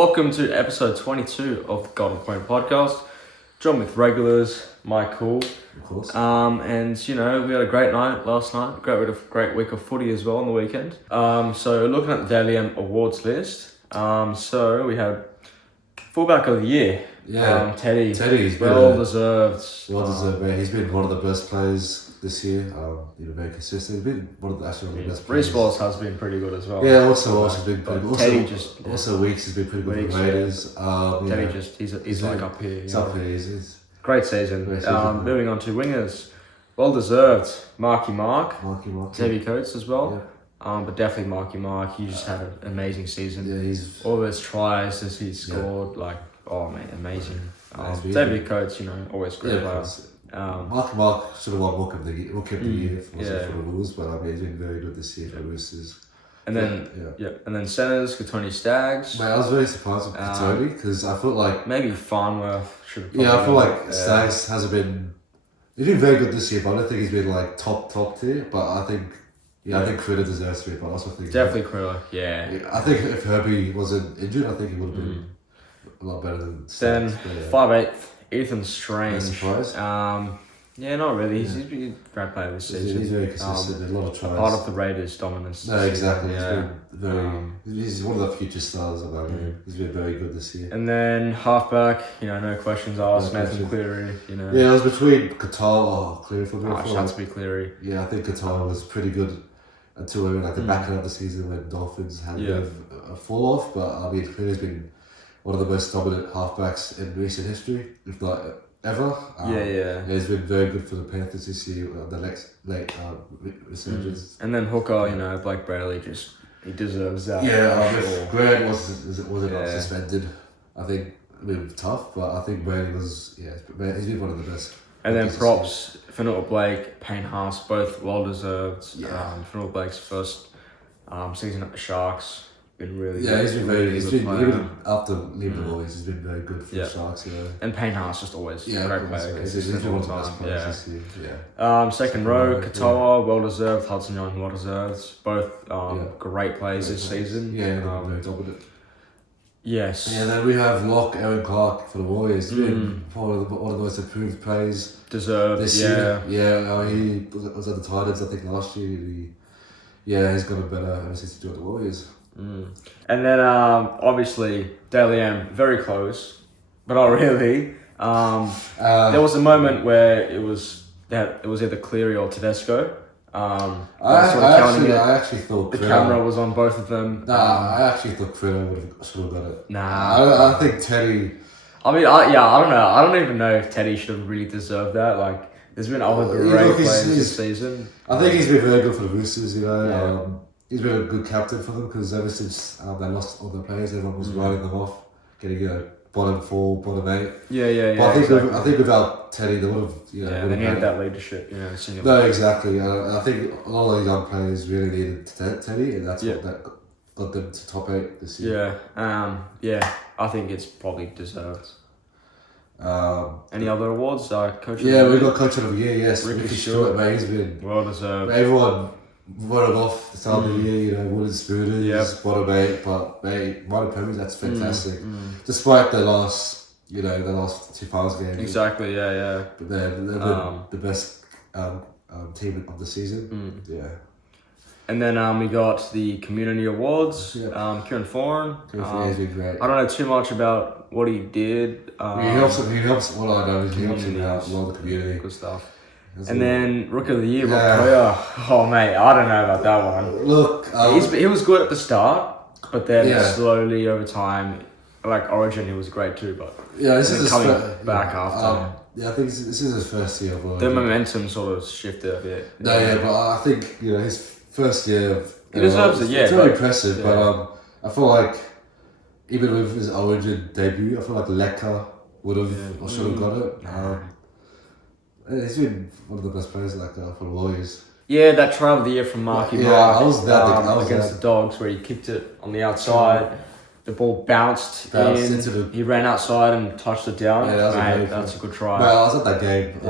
welcome to episode 22 of the Golden Point podcast. Joined with regulars, Michael. Of course. And we had a great night last night. Great week of footy as well on the weekend. So looking at the Daily M awards list. So we had fullback of the year. Yeah, Teddy. Teddy's well deserved. Well deserved. Man. He's been one of the best players this year. Very consistent. He's been one of the best players. Reece Walsh has been pretty good as well. Yeah, also has been pretty good. Teddy also Weeks has been pretty good for the Raiders. Teddy he's like up here. He's up here. He's great season. Moving on to wingers, well deserved. Marky Mark. Davey Coates as well. Yeah. But definitely Marky Mark. He just had an amazing season. Yeah, he's all those tries that he scored, amazing. Davey Coates, always great player. Mark should have won Rookie of the Year for the Roos, but he's been very good this year for the Roosters. And then and then centers for Tony Staggs. Mate, I was very surprised with Tony because I felt like maybe Farnworth should have. I feel like Staggs hasn't been. He's been very good this year, but I don't think he's been like top tier. But I think Critter deserves to be. But I also think definitely Critter. Yeah. I think if Herbie wasn't injured, I think he would have been a lot better than Staggs. Then 5'8", Ethan Strange. Surprised? Not really. He's been a great player this season. He's very consistent. A lot of tries. Part of the Raiders' dominance. No, exactly. Yeah. He's one of the future stars of that. He's been very good this year. And then halfback, no questions asked. Nathan Cleary. Yeah, it was between Qatar or Cleary for me. It had to be Cleary. Yeah, I think Qatar was pretty good until the back end of the season when Dolphins had a bit of a fall off. But Cleary's been one of the most dominant halfbacks in recent history, if not ever. He's been very good for the Panthers this year. The late resurgence. And then hooker, Blake Bradley he deserves that. Yeah, if Grant wasn't suspended, I think it would be tough. But I think Brady was. Yeah, he's been one of the best. And then props, Fanua Blake, Payne Haas, both well deserved. Yeah. Fanua Blake's first season at the Sharks. Been really good. He's been even after leaving the Warriors, he's been very good for the Sharks. And Payne Haas just always a great player. He's one of the best players this year. Second row, Katoa, well deserved. Hudson Young, well deserved. Both great players this season. Yeah, very dominant. Yes. Yeah, then we have Locke, Aaron Clark for the Warriors. He's been one of the most improved players. Deserved this year. Yeah, he was at the Titans, I think, last year. He's gotten better ever since he joined the Warriors. And then obviously Daily M, very close, but not really. There was a moment where it was either Cleary or Tedesco. I actually thought the camera was on both of them. I actually thought Critter should have done it. Nah, I think Teddy. I don't know. I don't even know if Teddy should have really deserved that. Like, there's been other great players this season. I think he's been very good for the Roosters. He's been a good captain for them because ever since they lost all their players, everyone was writing them off, getting bottom 4, bottom 8. Yeah. But I think without Teddy, they would have. They needed that leadership. No, exactly. I think a lot of the young players really needed Teddy, and that's what that got them to top 8 this year. I think it's probably deserved. Any other awards? Coach. We got Coach of the Year. Yes, Ricky Stewart. Mate, he's been well deserved. Everyone wrote off the start of the year, wooden spooners, bottom 8, but mate, minor premiers, that's fantastic. Despite the last 2 finals games. Exactly, yeah. But they've been the best team of the season. Yeah. And then we got the community awards. Kieran Foran. He's been great. I don't know too much about what he did. He helps. What I know is he helps out a lot of the community. Good stuff. And then Rookie of the Year, Rob Koya. Oh mate, I don't know about that one. Look, he was good at the start, but then slowly over time, like Origin, he was great too. But this is coming back after. I think this is his first year of Origin. The momentum sort of shifted a bit. But I think his first year. He deserves it. It's very impressive, but I feel like even with his Origin debut, I feel like Leka would have or should have got it. He's been one of the best players for the Warriors. Yeah, that try of the year from Marky Mark. I was against the Dogs, where he kicked it on the outside. The ball bounced in. He ran outside and touched it down. Yeah, that's a good try. Mate, I was at that game. I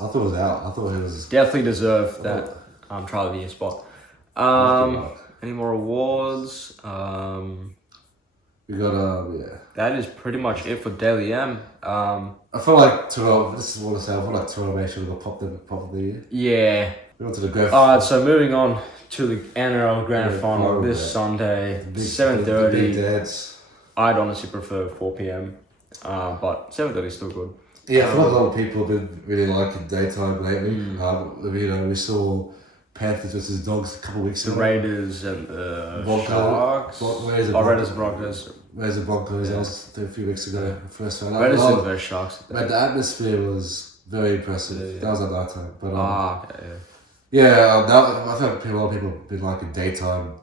thought it was out. I thought he was definitely deserved that try of the year spot. Any more awards? We got yeah. That is pretty much it for Daily M. I feel like Toronto. This is what I say. I feel like Toronto may should have popped of the year. Yeah. We went to the grand. Alright, so moving on to the NRL Grand Yeah, Final this yeah. Sunday, Big 7:30. dads. I'd honestly prefer 4 p.m. But 7:30 is still good. Yeah, I feel like a lot of people have been really liking daytime lately. You know, we saw Panthers versus Dogs a couple of weeks The ago. Raiders and the Broncos. Sharks. Raiders and Raiders and Broncos. Where's the Broncos? Yeah. That was a few weeks ago. First round. Raiders Oh, and the Sharks. but the atmosphere was very impressive. Yeah. That was at night time. But Okay, yeah. yeah, I think a lot of people have been liking daytime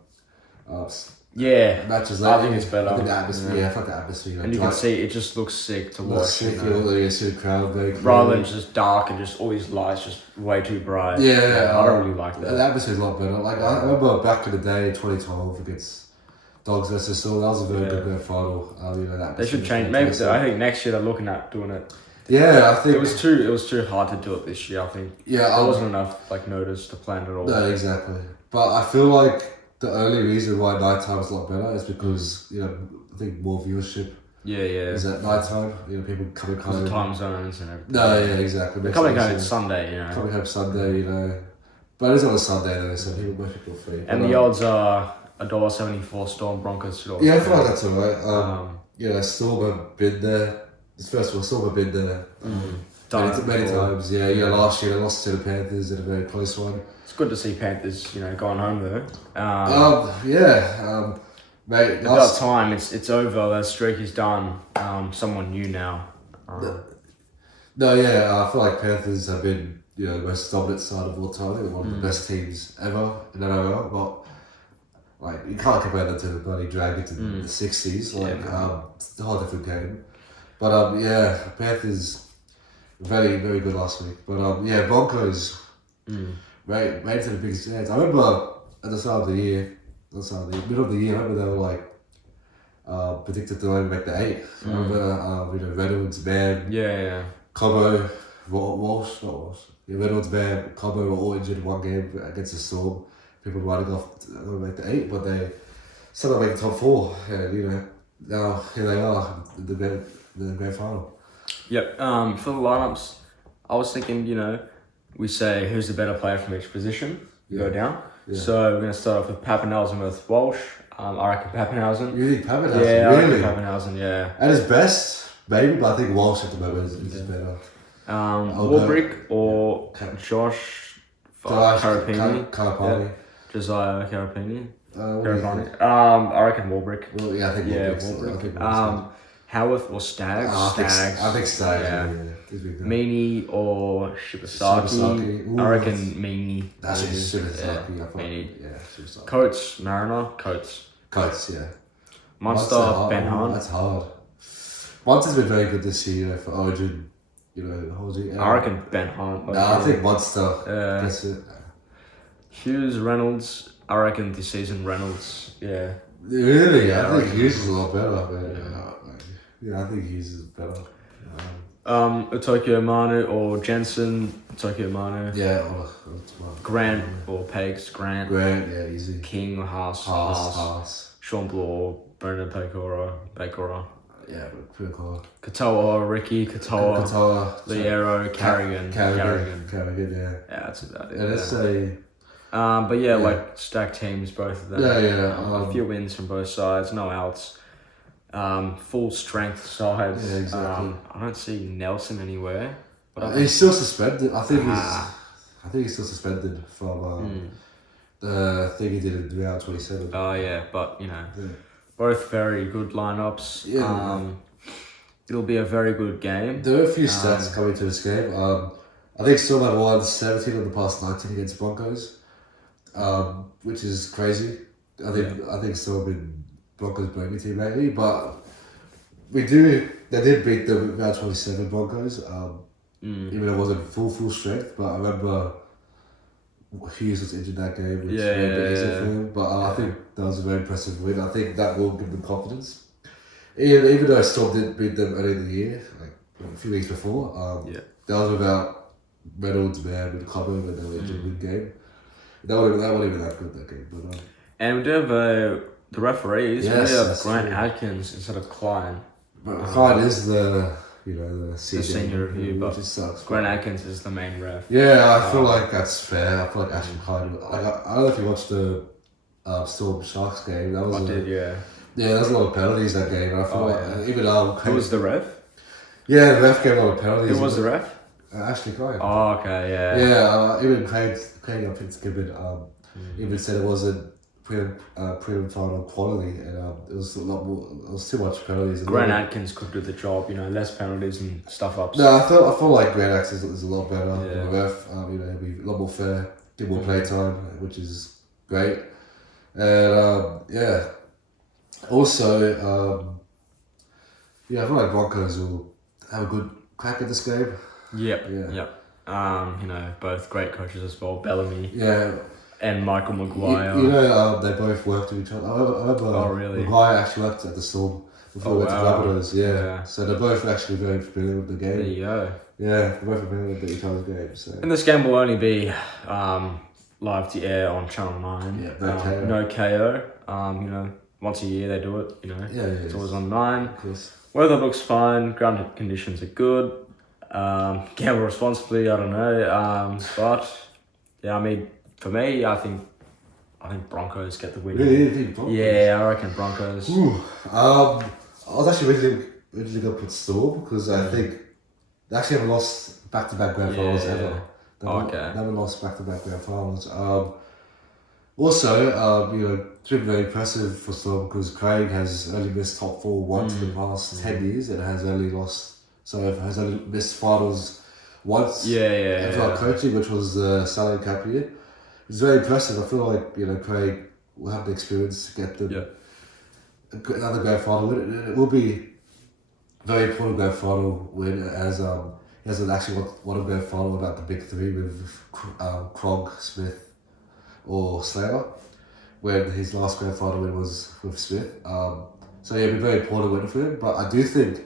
Yeah, matches I lately. think it's better. I think the atmosphere, Yeah. I fuck the atmosphere. and you can see it just looks sick to watch. sick, you know. you see the crowd very clear. Rather than just dark and just all these lights just way too bright. Yeah, I don't really like The that. atmosphere's a lot better. Like I remember back in the day, 2012 against Dogs versus Saw. That was a very good grand final. You know that. They should change. Maybe I think next year they're looking at doing it. Yeah, I think It was too hard to do it this year. I think Yeah, there wasn't enough notice to plan it all. No, exactly. But I feel like the only reason why nighttime is a lot better is because I think more viewership Yeah, is at nighttime. People coming Because home. of time zones and everything. No, yeah, exactly. They're Makes coming sense, home yeah. Sunday, you know. Coming home Sunday, but it is on a Sunday though, so most people are free. And But, the odds are $1.74 Storm Broncos should also. yeah, I feel like that's alright. Um, Storm have been there. First of all, Storm have been there many before. times. Yeah, last year they lost to the Panthers in a very close one. It's good to see Panthers, going home though. Mate, It's about time. It's over. That streak is done. Someone new now. No, yeah, I feel like Panthers have been, the most dominant side of all time. I think they're one of the best teams ever in the NRL. But you can't compare them to the bloody Dragons in the 60s. It's a whole different game. But Panthers very, very good last week. But Broncos right to the biggest chance. I remember at the start of the year, middle of the year, I remember they were predicted to only make the 8. I remember Reynolds, Baird, Yeah. Cobbo, Walsh, not Walsh. Yeah, Reynolds, Baird, Cobbo were all injured in one game against the Storm. People running off to make the 8, but they still make the top 4. And now here they are in the grand final. Yep. For the lineups, I was thinking, we say who's the better player from each position. Go down. Yeah. So we're gonna start off with Pappenhausen with Walsh. I reckon Pappenhausen. You think Pappenhausen? Yeah, I really? reckon Pappenhausen. Yeah. At his best, maybe, but I think Walsh at the moment is better. Warbrick or Josh Carapini. Carapini. Josiah Carapini. Carapini. I reckon Warbrick. Well, yeah, I think Yeah, Warbrick. I think Warbrick. Howarth or Staggs? Staggs. I think Staggs. Yeah. He's big guy. Meaney or Shibasaki. Shibasaki. Ooh, I reckon Meaney. That's maybe. Shibasaki. Yeah, I thought. Meaney. Yeah, Shibasaki. Coates, Mariner, Coates. Coates, yeah. Munster, Ben Hunt. That's hard. Munster's been very good this year for Origin. I reckon Ben Hunt. I think Munster. That's it. Hughes, Reynolds. I reckon this season Reynolds. Yeah. Really? Yeah, I I think Hughes is a lot better. Yeah, I think Hughes is better. Tokyo Manu or Jensen. Tokyo Manu. Yeah. Grant or Pegs. Grant. Yeah, easy. King or Haas. Sean Blue or Brendan Pecora. Yeah, but pretty cool. Katoa or Ricky. Katoa. Liero. Carrigan. Carrigan, yeah. Yeah, that's about it. Yeah, let's say. But stacked teams, both of them. Yeah. A few wins from both sides, no outs. Full strength sides. Yeah, exactly. I don't see Nelson anywhere. But He's still suspended. I think he's still suspended from the thing he did in round 27. Oh yeah, but both very good lineups. Yeah. It'll be a very good game. There are a few stats coming to this game. I think Storm have won 17 of the past 19 against Broncos, which is crazy. I think Storm been Broncos' bogey team lately, but they did beat the round 27 Broncos. Even though it wasn't full strength, but I remember Hughes was injured that game, which made it easier for him. But I think that was a very impressive win. I think that will give them confidence. Even though Storm didn't beat them earlier in the year, like a few weeks before, that was without Reynolds, man, with Cobbo, when they were injured mid game. That wasn't even that good that game. But and we do have the referees. Yes, we have that's Grant true. Adkins instead of Klein. But Clyde is the the senior review, but which just sucks. Grant Adkins is the main ref. Yeah, I feel like that's fair. I feel like Ashton Clyde. Like, I don't know if you watched the Storm Sharks game. That was I did, yeah. Yeah, there's a lot of penalties that game. And I feel even Who was the ref? Yeah, the ref gave a lot of penalties. Who was the ref? Ashley Clyde. Oh, okay, yeah. Yeah, even Craig I think given even said it wasn't prelim final quality, and it was a lot more. It was too much penalties. Grant Adkins could do the job, less penalties and stuff ups. No, I feel like Grant Atkins is a lot better than the ref. He'll be a lot more fair, get more play time, which is great. And also I feel like Broncos will have a good crack at this game. Yep. Both great coaches as well, Bellamy. Yeah. And Michael Maguire. They both worked with each other. I remember really? Maguire actually worked at the Storm before he went to Rabbitohs. Yeah. So they're both actually very familiar with the game. There you go. Yeah, they're both familiar with each other's games. So. And this game will only be live to air on Channel 9. Yeah, no KO. Once a year they do it, It's always on 9. Of course. Weather looks fine, ground conditions are good. Gamble responsibly, I don't know. But for me, I think Broncos get the win. Really? You think Broncos? Yeah, I reckon Broncos. I was actually originally going to put Storm because I think they actually haven't lost back-to-back grand finals ever. Never lost back-to-back grand finals. Also, it's been very impressive for Storm because Craig has only missed top 4 once in the past 10 years and has only missed finals once. For coaching, which was the salary cap year. It's very impressive. I feel like Craig will have the experience to get another grand final win. It will be a very important grand final win as he hasn't actually won a grand final without the big 3 with Krog, Smith, or Slater, when his last grand final win was with Smith. It'll be a very important win for him. But I do think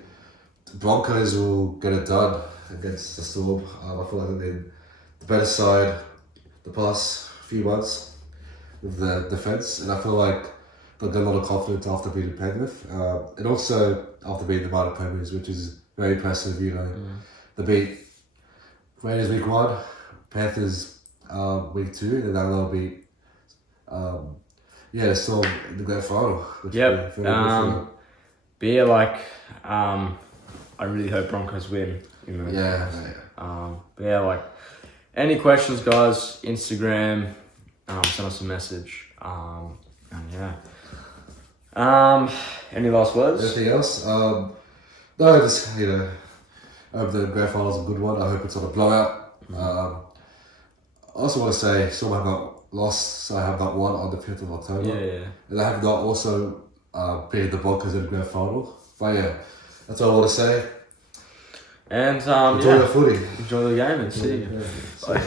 the Broncos will get it done against the Storm. I feel like they've been the better side the past few months with the defence, and I feel like they'll get a lot of confidence after beating Penrith, and also after beating the Minor Premiers, which is very impressive. They beat Raiders week 1, Panthers week 2, and now they'll beat Storm in the grand final. I really hope Broncos win. Yeah. Any questions, guys? Instagram, send us a message. Any last words? Anything else? No, just I hope the grand final's a good one. I hope it's not a blowout. I also want to say, Storm have not lost, so I have not won on the 5th of October. And I have not also beaten the Broncos in the grand final. But that's all I want to say. And enjoy the footy. Enjoy the game and see you. Bye.